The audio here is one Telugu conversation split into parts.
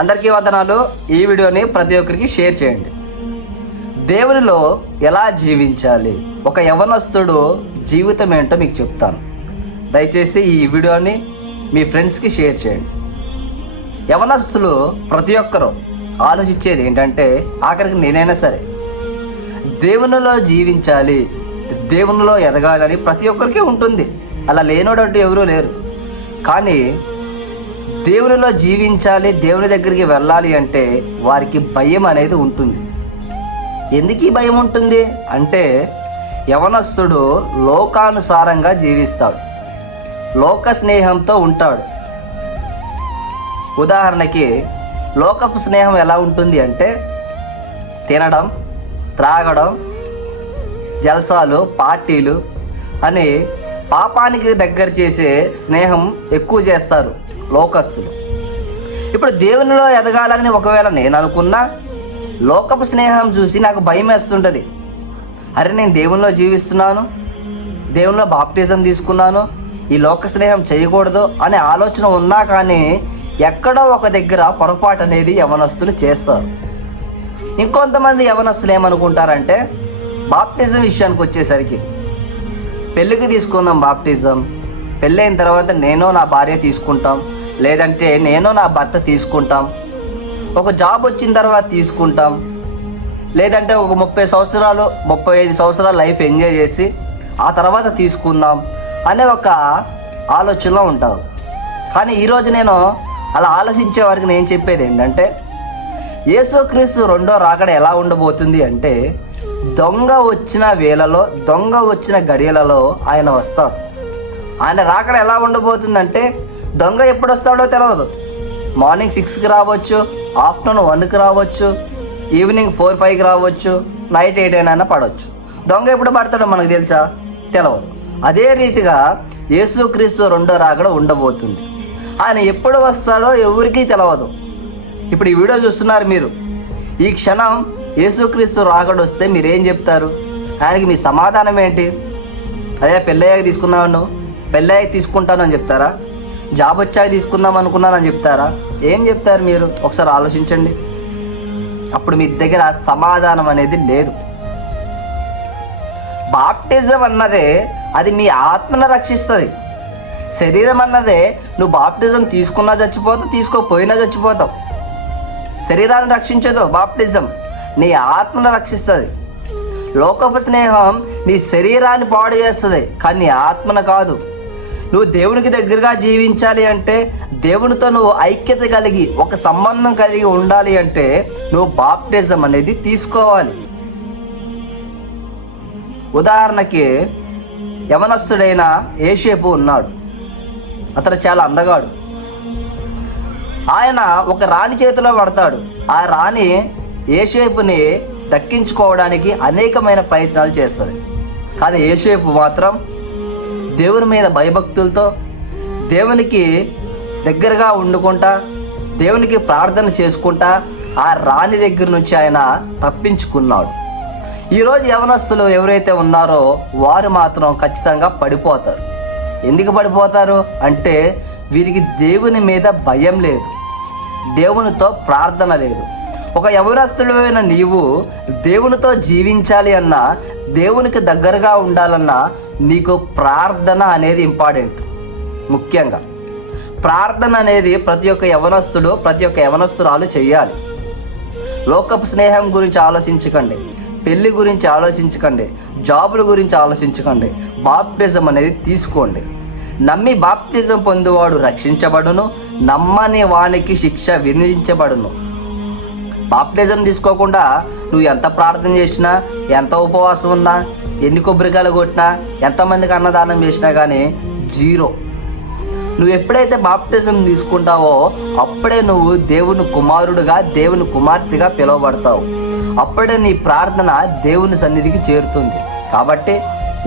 అందరికీ వందనాలు. ఈ వీడియోని ప్రతి ఒక్కరికి షేర్ చేయండి. దేవునిలో ఎలా జీవించాలి, ఒక యవనస్తుడు జీవితం ఏంటో మీకు చెప్తాను. దయచేసి ఈ వీడియోని మీ ఫ్రెండ్స్కి షేర్ చేయండి. యవనస్తులు ప్రతి ఒక్కరూ ఆలోచించేది ఏంటంటే, ఆఖరికి నేనైనా సరే దేవునిలో జీవించాలి, దేవునిలో ఎదగాలని ప్రతి ఒక్కరికి ఉంటుంది. అలా లేనోడంటూ ఎవరూ లేరు. కానీ దేవునిలో జీవించాలి, దేవుని దగ్గరికి వెళ్ళాలి అంటే వారికి భయం అనేది ఉంటుంది. ఎందుకు ఈ భయం ఉంటుంది అంటే, యవనస్తుడు లోకానుసారంగా జీవిస్తాడు, లోక స్నేహంతో ఉంటాడు. ఉదాహరణకి లోకపు స్నేహం ఎలా ఉంటుంది అంటే, తినడం, త్రాగడం, జల్సాలు, పార్టీలు అని పాపానికి దగ్గర చేసే స్నేహం ఎక్కువ చేస్తారు లోకస్తులు. ఇప్పుడు దేవునిలో ఎదగాలని ఒకవేళ నేను అనుకున్నా, లోకపు స్నేహం చూసి నాకు భయం వేస్తుంటుంది. అరే, నేను దేవునిలో జీవిస్తున్నాను, దేవునిలో బాప్టిజం తీసుకున్నాను, ఈ లోక స్నేహం చేయకూడదు అనే ఆలోచన ఉన్నా కానీ ఎక్కడో ఒక దగ్గర పొరపాటు అనేది యవనస్తులు చేస్తారు. ఇంకొంతమంది యవనస్తులు ఏమనుకుంటారంటే, బాప్టిజం విషయానికి వచ్చేసరికి పెళ్ళికి తీసుకుందాం బాప్టిజం, పెళ్ళైన తర్వాత నేను నా భార్య తీసుకుంటాం, లేదంటే నేను నా భర్త తీసుకుంటాం, ఒక జాబ్ వచ్చిన తర్వాత తీసుకుంటాం, లేదంటే ఒక 30 సంవత్సరాలు 35 సంవత్సరాలు లైఫ్ ఎంజాయ్ చేసి ఆ తర్వాత తీసుకుందాం అనే ఒక ఆలోచనలో ఉంటారు. కానీ ఈరోజు నేను అలా ఆలోచించే వారికి నేను చెప్పేది ఏంటంటే, యేసుక్రీస్తు రెండో రాకడ ఎలా ఉండబోతుంది అంటే, దొంగ వచ్చిన వేళలో, దొంగ వచ్చిన గడియలలో ఆయన వస్తాడు. ఆయన రాకడ ఎలా ఉండబోతుందంటే, దొంగ ఎప్పుడు వస్తాడో తెలియదు. మార్నింగ్ 6కి రావచ్చు, ఆఫ్టర్నూన్ 1కి రావచ్చు, ఈవినింగ్ 4-5కి రావచ్చు, నైట్ 8 అయినా పడవచ్చు. దొంగ ఎప్పుడు పడతాడో మనకు తెలుసా? తెలియదు. అదే రీతిగా యేసుక్రీస్తు రెండో రాకడ ఉండబోతుంది. ఆయన ఎప్పుడు వస్తాడో ఎవరికీ తెలియదు. ఇప్పుడు ఈ వీడియో చూస్తున్నారు మీరు, ఈ క్షణం యేసుక్రీస్తు రాకడ వస్తే మీరేం చెప్తారు? ఆయనకి మీ సమాధానం ఏంటి? అదే పెళ్ళయ్యాక తీసుకుందామను, పెళ్ళయ్యాక తీసుకుంటాను అని చెప్తారా? జాబ్ వచ్చాక తీసుకుందాం అనుకున్నానని చెప్తారా? ఏం చెప్తారు మీరు? ఒకసారి ఆలోచించండి. అప్పుడు మీ దగ్గర సమాధానం అనేది లేదు. బాప్టిజం అన్నదే అది మీ ఆత్మను రక్షిస్తుంది. శరీరం అన్నదే నువ్వు బాప్టిజం తీసుకున్నా చచ్చిపోతావు, తీసుకోపోయినా చచ్చిపోతావు. శరీరాన్ని రక్షించదు బాప్టిజం, నీ ఆత్మను రక్షిస్తుంది. లోకపు స్నేహం నీ శరీరాన్ని పాడు చేస్తుంది, కానీ నీ ఆత్మను కాదు. నువ్వు దేవునికి దగ్గరగా జీవించాలి అంటే, దేవునితో నువ్వు ఐక్యత కలిగి ఒక సంబంధం కలిగి ఉండాలి అంటే నువ్వు బాప్టిజం అనేది తీసుకోవాలి. ఉదాహరణకి యవనస్తుడైన యోసేపు ఉన్నాడు. అతను చాలా అందగాడు. ఆయన ఒక రాణి చేతిలో పడతాడు. ఆ రాణి యోసేపుని దక్కించుకోవడానికి అనేకమైన ప్రయత్నాలు చేస్తుంది. కానీ యోసేపు మాత్రం దేవుని మీద భయభక్తులతో, దేవునికి దగ్గరగా వండుకుంటా, దేవునికి ప్రార్థన చేసుకుంటా ఆ రాణి దగ్గర నుంచి ఆయన తప్పించుకున్నాడు. ఈరోజు యవనస్తులు ఎవరైతే ఉన్నారో వారు మాత్రం ఖచ్చితంగా పడిపోతారు. ఎందుకు పడిపోతారు అంటే, వీరికి దేవుని మీద భయం లేదు, దేవునితో ప్రార్థన లేదు. ఒక యవనస్తుడైన నీవు దేవునితో జీవించాలి అన్నా, దేవునికి దగ్గరగా ఉండాలన్నా నీకు ప్రార్థన అనేది ఇంపార్టెంట్. ముఖ్యంగా ప్రార్థన అనేది ప్రతి ఒక్క యవనస్తుడు, ప్రతి ఒక్క యవనస్తురాలు చేయాలి. లోకపు స్నేహం గురించి ఆలోచించకండి, పెళ్లి గురించి ఆలోచించకండి, జాబుల గురించి ఆలోచించకండి. బాప్టిజం అనేది తీసుకోండి. నమ్మి బాప్టిజం పొందువాడు రక్షించబడును, నమ్మని వానికి శిక్ష విధించబడును. బాప్టిజం తీసుకోకుండా నువ్వు ఎంత ప్రార్థన చేసినా, ఎంత ఉపవాసం ఉన్నా, ఎన్ని కొబ్బరికాయలు కొట్టినా, ఎంతమందికి అన్నదానం చేసినా కానీ జీరో. నువ్వు ఎప్పుడైతే బాప్టిజం తీసుకుంటావో అప్పుడే నువ్వు దేవుని కుమారుడుగా, దేవుని కుమార్తెగా పిలువబడతావు. అప్పుడే నీ ప్రార్థన దేవుని సన్నిధికి చేరుతుంది. కాబట్టి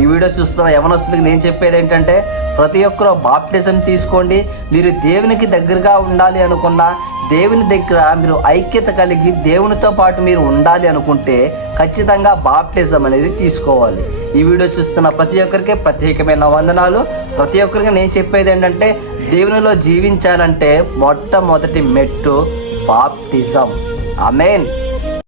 ఈ వీడియో చూస్తున్న యవనస్తులకు నేను చెప్పేది ఏంటంటే, ప్రతి ఒక్కరూ బాప్టిజం తీసుకోండి. మీరు దేవునికి దగ్గరగా ఉండాలి అనుకున్నా, దేవుని దగ్గర మీరు ఐక్యత కలిగి దేవునితో పాటు మీరు ఉండాలి అనుకుంటే ఖచ్చితంగా బాప్టిజం అనేది తీసుకోవాలి. ఈ వీడియో చూస్తున్న ప్రతి ఒక్కరికి ప్రత్యేకమైన వందనాలు. ప్రతి ఒక్కరికి నేను చెప్పేది ఏంటంటే, దేవునిలో జీవించాలంటే మొట్టమొదటి మెట్టు బాప్టిజం. ఆమేన్.